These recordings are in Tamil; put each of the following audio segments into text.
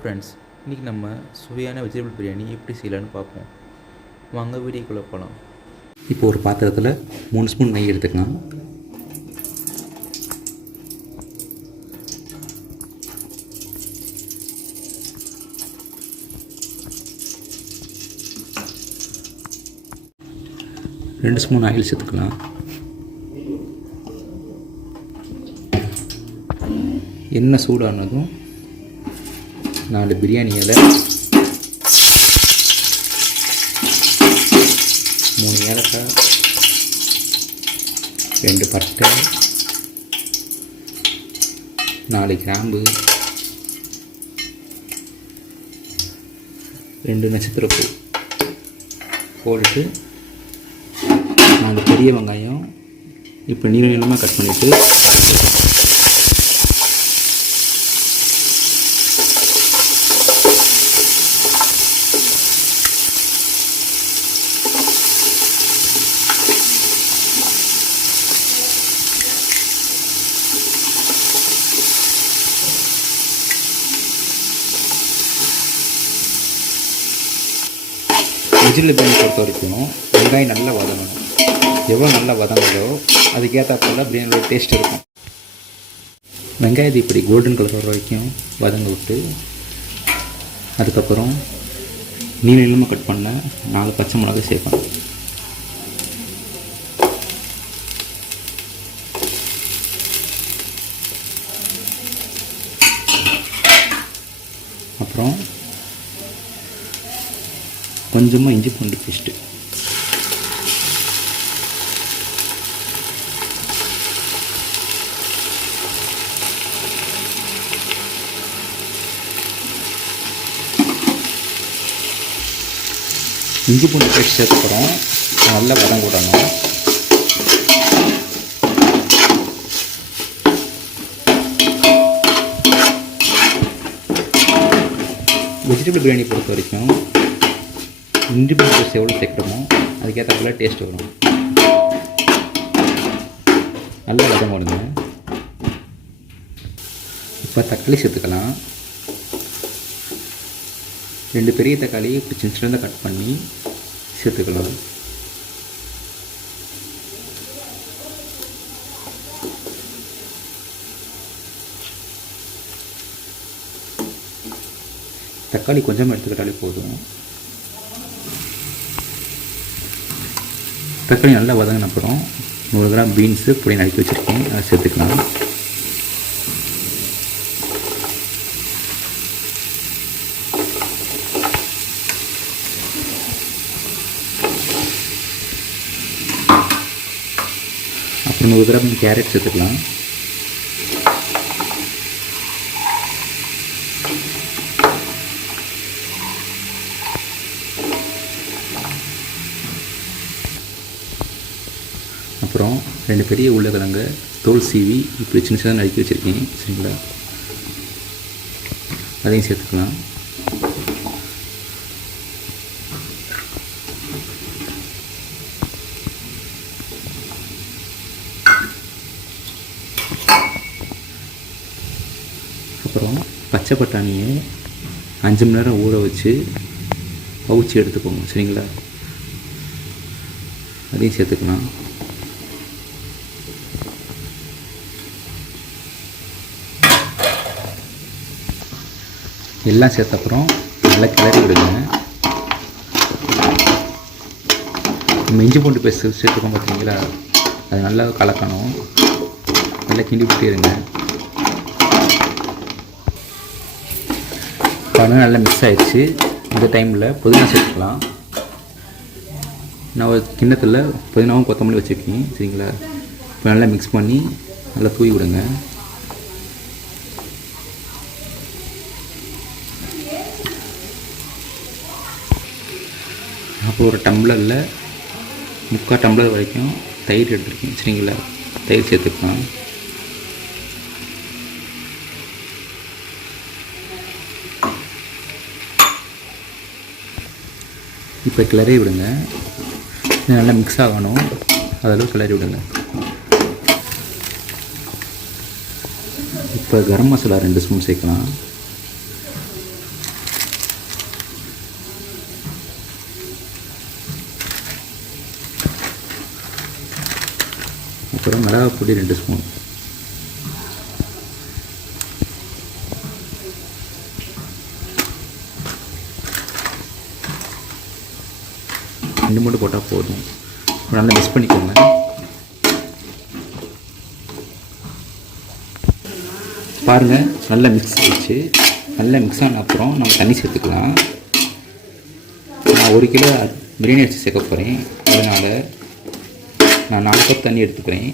ஃப்ரெண்ட்ஸ், இன்றைக்கி நம்ம சுவையான வெஜிடபிள் பிரியாணி எப்படி செய்யலான்னு பார்ப்போம். வாங்க வீடியோக்குள்ளே போகலாம். இப்போ ஒரு பாத்திரத்தில் 3 ஸ்பூன் நெய் எடுத்துக்கலாம். ரெண்டு ஸ்பூன் ஆயில் சேர்த்துக்கலாம். எண்ணெய் சூடானதும் 4 பிரியாணி இலை, 3 ஏலக்காய், 2 பட்டை, 4 கிராம்பு, 2 நட்சத்திரப்பூ போட்டுட்டு 4 பெரிய வெங்காயம் இப்போ நீளமாக கட் பண்ணிவிட்டு வெஜிடபிள் பிரியாணி பொறுத்த வரைக்கும் வெங்காயம் நல்லா வதங்கணும். எவ்வளோ நல்லா வதங்குதோ அதுக்கேற்றாப்புல பிரியாணியோட டேஸ்ட் இருக்கும். வெங்காயத்தை இப்படி கோல்டன் கலர் வர வரைக்கும் வதங்க விட்டு அதுக்கப்புறம் நீளமாக கட் பண்ண 4 பச்சை மிளகாய் சேர்க்கணும். அப்புறம் கொஞ்சமாக இஞ்சி பூண்டு பேஸ்ட்டு, இஞ்சி பூண்டு பேஸ்ட் சேர்த்துக்கிறோம். நல்லா வதங்க விடணும். வெஜிடபிள் பிரியாணி பொறுத்த வரைக்கும் இஞ்சி பூண்டு பேஸ்ட் எவ்வளோ சேர்க்குறோமோ அதுக்கேற்ற டேஸ்ட் வரும். நல்லா வதங்க விடுங்க. இப்போ தக்காளி சேர்த்துக்கலாம். 2 பெரிய தக்காளி இப்போ சின்ன சின்னதாக கட் பண்ணி சேர்த்துக்கலாம். தக்காளி கொஞ்சமாக எடுத்துக்கிட்டாலே போதும். தக்காளி நல்லா வதங்கின அப்புறம் 100 கிராம் பீன்ஸு பொடி நறுக்கி வச்சுருக்கேன், அதை சேர்த்துக்கலாம். அப்புறம் 100 கிராம் கேரட் சேர்த்துக்கலாம். அப்புறம் 2 பெரிய உருளைக்கிழங்கு தோல் சீவி இப்படி சின்ன சின்னதாக நறுக்கி வச்சுருக்கேன், சரிங்களா? அதையும் சேர்த்துக்கலாம். அப்புறம் பச்சை பட்டாணியை 5 மணி நேரம் ஊற வச்சு அவிச்சு எடுத்துக்கோங்க, சரிங்களா? அதையும் சேர்த்துக்கலாம். எல்லாம் சேர்த்த அப்புறம் நல்லா கிளறி விடுங்க. நம்ம இஞ்சி பூண்டு பேஸ்ட் சேர்த்துக்கோம் பார்த்தீங்களா, அது நல்லா கலக்கணும். நல்லா கிண்டி விட்டுருங்க. பாருங்கள், நல்லா மிக்ஸ் ஆகிடுச்சு. இந்த டைமில் புதினா சேர்த்துக்கலாம். நான் ஒரு கிண்ணத்தில் புதினாவும் கொத்தமல்லி வச்சுருக்கேன், சரிங்களா? இப்போ நல்லா மிக்ஸ் பண்ணி நல்லா தூவி விடுங்க. அப்புறம் ஒரு டம்ளரில் 3/4 டம்ளர் வரைக்கும் தயிர் எடுத்துருக்கேன், சரிங்களா? தயிர் சேர்த்துக்கலாம். இப்போ கிளறி விடுங்க. நல்லா மிக்ஸ் ஆகணும், அதளவு கிளறி விடுங்க. இப்போ கரம் மசாலா 2 ஸ்பூன் சேர்க்கலாம். அப்புறம் மிளகாய் பொடி 2 ஸ்பூன், ரெண்டு மட்டும் போட்டால் போதும். நல்லா மிக்ஸ் பண்ணிக்கோங்க. பாருங்கள், நல்லா மிக்ஸ் ஆகிடுச்சு. நல்லா மிக்ஸ் ஆன அப்புறம் நம்ம தண்ணி சேர்த்துக்கலாம். நான் 1 கிலோ பிரியாணி அரிசி சேர்க்க போகிறேன். அதனால் நான் 4 கப் தண்ணி எடுத்துக்கிறேன்.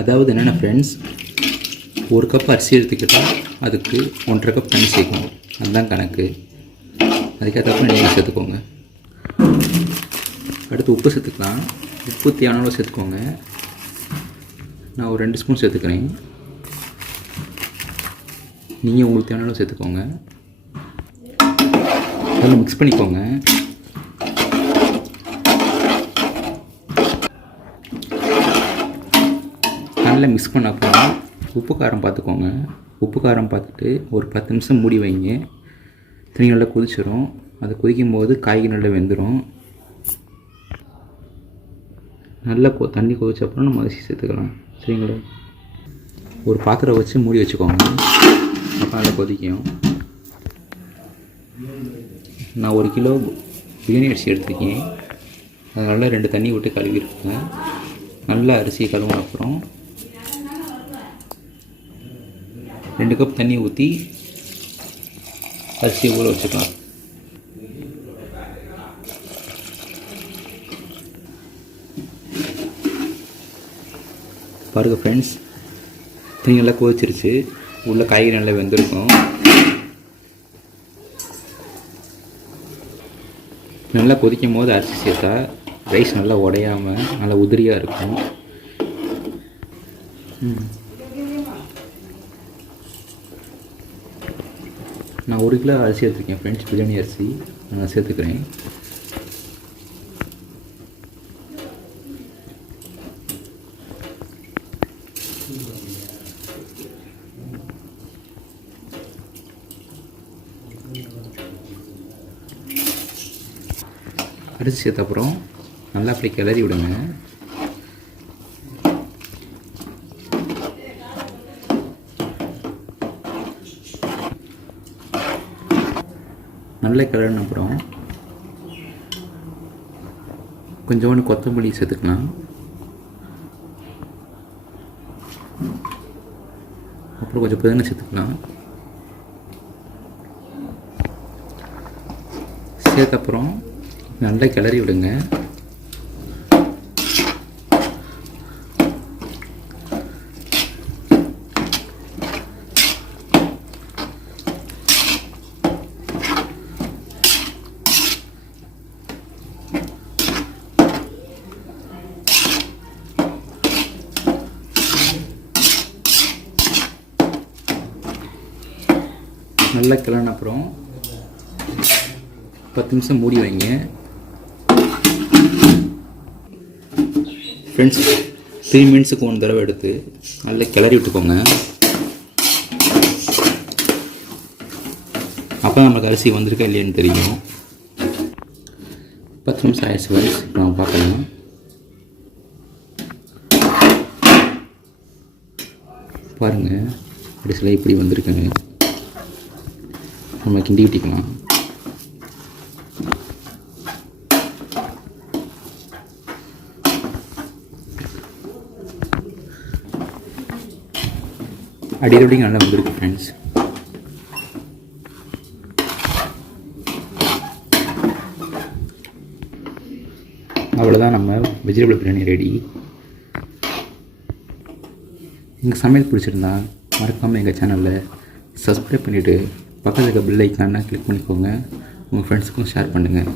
அதாவது என்னென்ன ஃப்ரெண்ட்ஸ், 1 கப் அரிசி எடுத்துக்கிட்டால் அதுக்கு 1.5 கப் தண்ணி சேர்க்கணும். அதுதான் கணக்கு. அதுக்கேற்றப்ப நீங்கள் சேர்த்துக்கோங்க. அடுத்து உப்பு சேர்த்துக்கலாம். உப்பு தேவையான அளவு சேர்த்துக்கோங்க. நான் ஒரு 2 ஸ்பூன் சேர்த்துக்கிறேன். நீங்கள் உங்களுக்கு தேவையான அளவு சேர்த்துக்கோங்க. அதில் மிக்ஸ் பண்ணிக்கோங்க. நல்லா மிக்ஸ் பண்ண அப்புறம் உப்பு காரம் பார்த்துக்கோங்க. உப்பு காரம் பார்த்துட்டு ஒரு 10 நிமிஷம் மூடி வைங்க. தண்ணி நல்லா கொதிச்சிடும். அது கொதிக்கும் போது காய்கறி நல்லா வெந்துடும். நல்லா தண்ணி கொதிச்ச அப்புறம் நம்ம அரிசி சேர்த்துக்கலாம். சரிங்களா? ஒரு பாத்திரம் வச்சு மூடி வச்சுக்கோங்க. அப்போ நல்லா கொதிக்கும். நான் 1 கிலோ பிரியாணி அரிசி எடுத்துருக்கேன். அது நல்லா 2 தண்ணி விட்டு கழுவிருக்கேன். நல்லா அரிசியை கழுவின அப்புறம் 2 கப் தண்ணி ஊற்றி அரிசியை ஊற வச்சுக்கலாம். பாருங்கள் ஃப்ரெண்ட்ஸ், தண்ணி நல்லா கொதிச்சிருச்சு. உள்ள காய்கறி நல்லா வெந்திருக்கும். நல்லா கொதிக்கும் போது அரிசி சேர்த்தா ரைஸ் நல்லா உடையாமல் நல்லா உதிரியாக இருக்கும். நான் 1 கிலோ அரிசி எடுத்துருக்கேன் ஃப்ரெண்ட்ஸ், பிரியாணி அரிசி. நான் சேர்த்துக்கிறேன். அரிசி சேர்த்த அப்புறம் நல்லா அப்படி கிளறி விடுங்க. நல்லா கிளறின அப்புறம் கொஞ்சோண்டு கொத்தமல்லி சேர்த்துக்கலாம். அப்புறம் கொஞ்சம் புதினா சேர்த்துக்கலாம். சேர்த்த அப்புறம் நல்லா கிளறி விடுங்க. நல்லா கிளறின அப்புறம் 10 நிமிஷம் மூடி வைங்க. ஃப்ரெண்ட்ஸ், 3 மினிட்ஸுக்கு 1 தடவை எடுத்து நல்லா கிளறி விட்டுக்கோங்க. அப்போ நமக்கு அரிசி வந்திருக்கா இல்லையான்னு தெரியும். 10 நிமிஷம் ஆயிடுச்சு ஃப்ரெண்ட்ஸ். நம்ம பார்க்கலாம். பாருங்கள், அரிசியில் இப்படி வந்திருக்குங்க. நம்ம கிண்டி விட்டிக்கலாம். அடிக்கடி நல்லா வந்துருக்கு ஃப்ரெண்ட்ஸ். அவ்வளோதான், நம்ம வெஜிடபிள் பிரியாணி ரெடி. எங்கள் சமையல் பிடிச்சிருந்தா மறக்காமல் எங்கள் சேனலில் சப்ஸ்கிரைப் பண்ணிவிட்டு பக்கத்தில் இருக்க பெல் ஐக்கானை கிளிக் பண்ணிக்கோங்க. உங்கள் ஃப்ரெண்ட்ஸுக்கும் ஷேர் பண்ணுங்கள்.